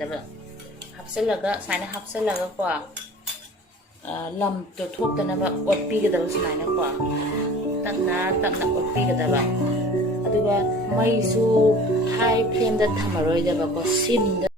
daba hapsalaga saina hapsalaga ko lam to thok dana ba otpi ga daba sumaina ko tapna tapna otpi ga daba aduga mai su high flame da thamaroi daba ko sim da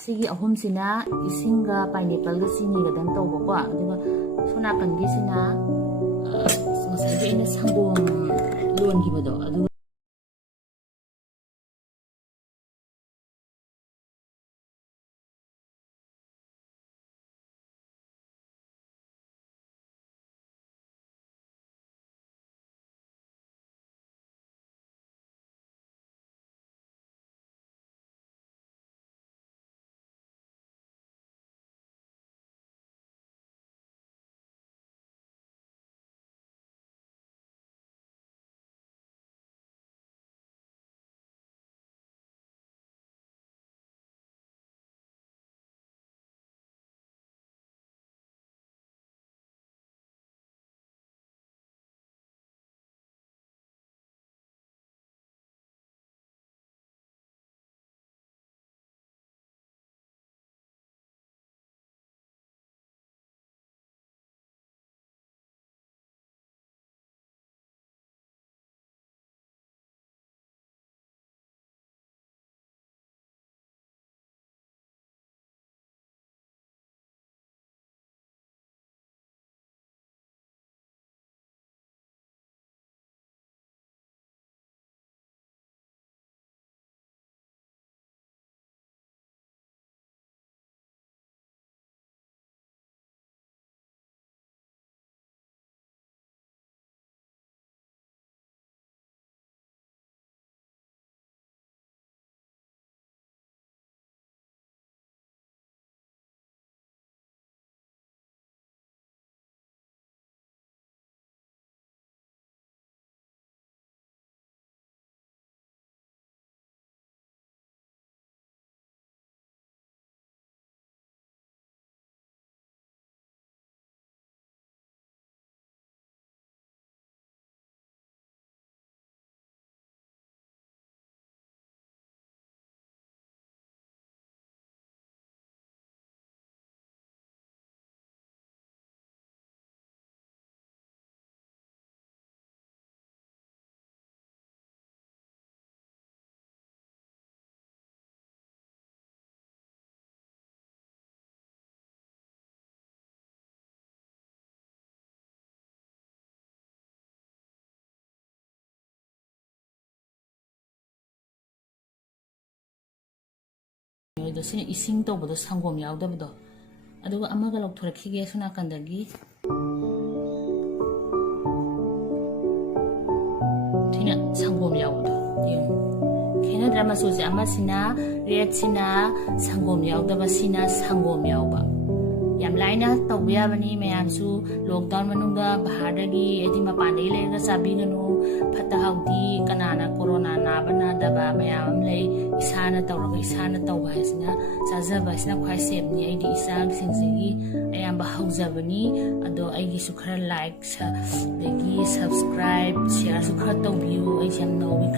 sigi ahum sina isinga pineapple ga sini ga dang tawba ko aduga sona kan gi sina masai ga ina sangom lon gi bado aduga ꯃꯣꯏꯗꯣ ꯁꯤꯅ ꯏꯁꯤꯡ ꯇꯧꯕꯗꯣ ꯁꯪꯒꯣꯝ ꯌꯥꯎꯗꯕꯗꯣ ꯑꯗꯨꯒ ꯑꯃꯒ ꯂꯧꯊꯣꯔꯛꯈꯤꯒꯦ ꯁꯣꯝ ꯅꯥꯀꯟꯗꯒꯤ ꯁꯤꯅ ꯁꯪꯒꯣꯝ ꯌꯥꯎꯕꯗꯣ ꯌꯦꯡꯉꯨ ꯈꯦꯠꯅꯗ꯭ꯔꯥ ꯃꯆꯨꯁꯦ ꯑꯃꯁꯤꯅ ꯔꯦꯗꯁꯤꯅ ꯁꯪꯒꯣꯝ ꯌꯥꯎꯗꯕ ꯁꯤꯅ ꯁꯪꯒꯣꯝ ꯌꯥꯎꯕ ꯌꯥꯝ ꯂꯥꯏꯅ ꯇꯧꯕ ꯌꯥꯕꯅꯤ ꯃꯌꯥꯝꯁꯨ ꯂꯣꯛꯗꯥꯎꯟ ꯃꯅꯨꯡꯗ ꯕꯍꯥꯔꯗꯒꯤ ꯍꯥꯏꯗꯤ ꯃꯄꯥꯟꯗꯒꯤ ꯂꯩꯔꯒ ꯆꯥꯕꯤꯒꯅꯨ ꯐꯠꯇ ꯍꯥꯎꯊꯤ ꯀꯅꯥꯅ ꯀꯣꯔꯣꯅꯥ ꯅꯥꯕ ꯅꯥꯗꯕ ꯃꯌꯥꯝ ꯑꯃ ꯂꯩ ꯏꯁꯥꯅ ꯇꯧꯔꯒ ꯏꯁꯥꯅ ꯇꯧꯕ ꯍꯥꯏꯁꯤꯅ ꯆꯥꯖꯕ ꯍꯥꯏꯁꯤ나 ꯈ꯭ꯋꯥꯏ ꯁꯦꯞꯅꯤ ꯑꯩꯗꯤ ꯏꯆꯥꯁꯤꯡꯁꯤꯒꯤ ꯑꯌꯥꯝꯕ ꯍꯧꯖꯕꯅꯤ ꯑꯗꯣ ꯑꯩꯒꯤꯁꯨ ꯈꯔ ꯂꯥꯏꯛ ꯑꯗꯒꯤ ꯁꯕꯁꯀ꯭ꯔꯥꯏꯕ ꯁꯤꯌꯔꯁꯨ ꯈꯔ ꯇꯧꯕꯤꯌꯨ ꯑꯩꯁꯦ ꯌꯥꯝ ꯅꯧꯏ